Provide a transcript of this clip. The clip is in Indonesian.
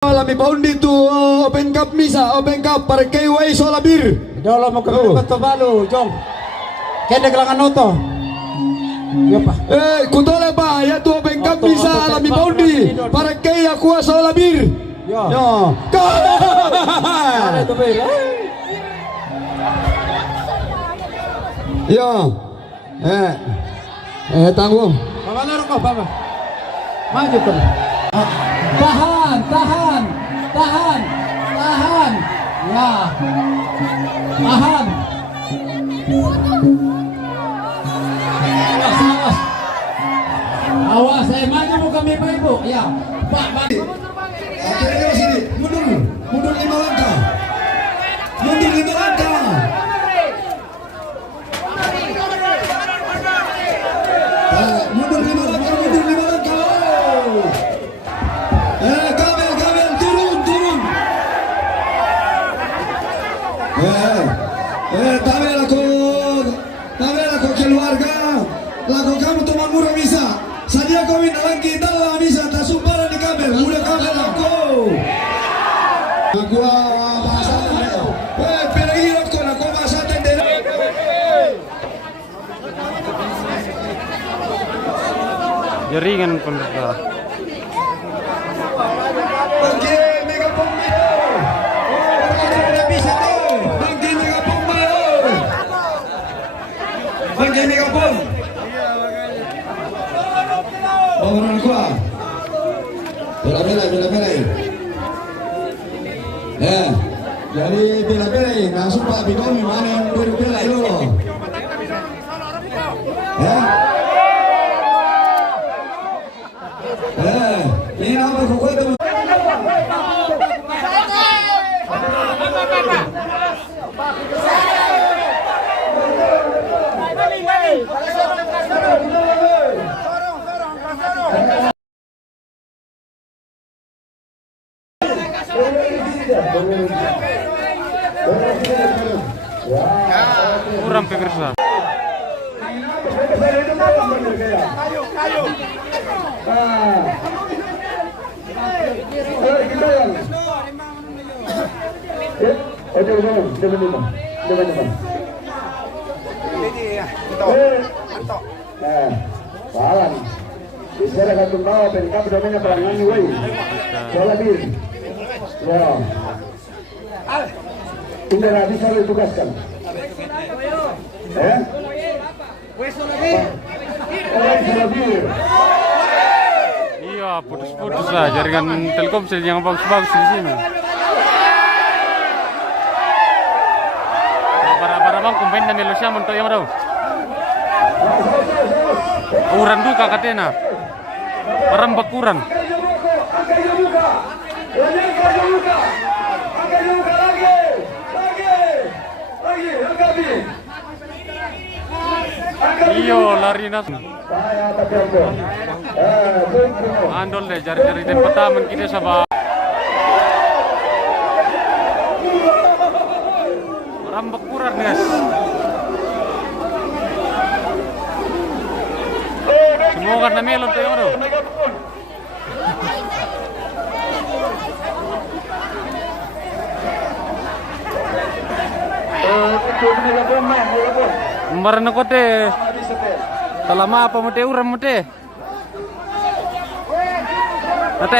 Lami paundi tu open cup misa, open cup para KY Solabir. Dolo mo kami bato balo, Jong. Kende kelangan oto. Yo pa. Kutola ba ya tu open cup misa lami paundi para KY Aqua Solabir. Yo. Yo. Ada to be. Yo. Tanggung. Baba laro ko, baba. Maju ko. Tahan. Ya. Tahan. Awas, maju mo kami pa ibu. Ya. Pak. Akhirnya sini, mundur 5 langkah. Mundur 5 langkah. Mundur 5 langkah. Kamel, turun. Tabel ako keluarga. Lagu kamu teman murah bisa. Sadia kawin lagi dalam bisa tak sumpah di kabel. Mudah kabel aku. Aku bahasa tende. Pergi aku nak bahasa tende. Jaringan pemirsa. Oke, megapon mayo. Tidak bisa tuh. Bangki megapon mayo. Bangki megapon. Orang gua. Bela-bela. Jadi bela-bela langsung Pak Binomi mana yang bela dulu. Ini apa kok itu? Kurang pemirsa. Bisa satu bawa peringkat namanya perangan nih, Solabir. Ya. Tidak bisa ditugaskan. Solabir. Iya, putus-putus lah jaringan Telkomsel yang bagus-bagus di sini. Barang-barang kumpain dan Melosia untuk yang tahu. Uran duka katena. Barang bakuran. Iyo lari nas. Andol deh jari-jari dan petaman kita sama. Rambak kurang guys. Semua karena melon tuh yang bro. Kemarin aku teh, selama apa mute uram mute, nanti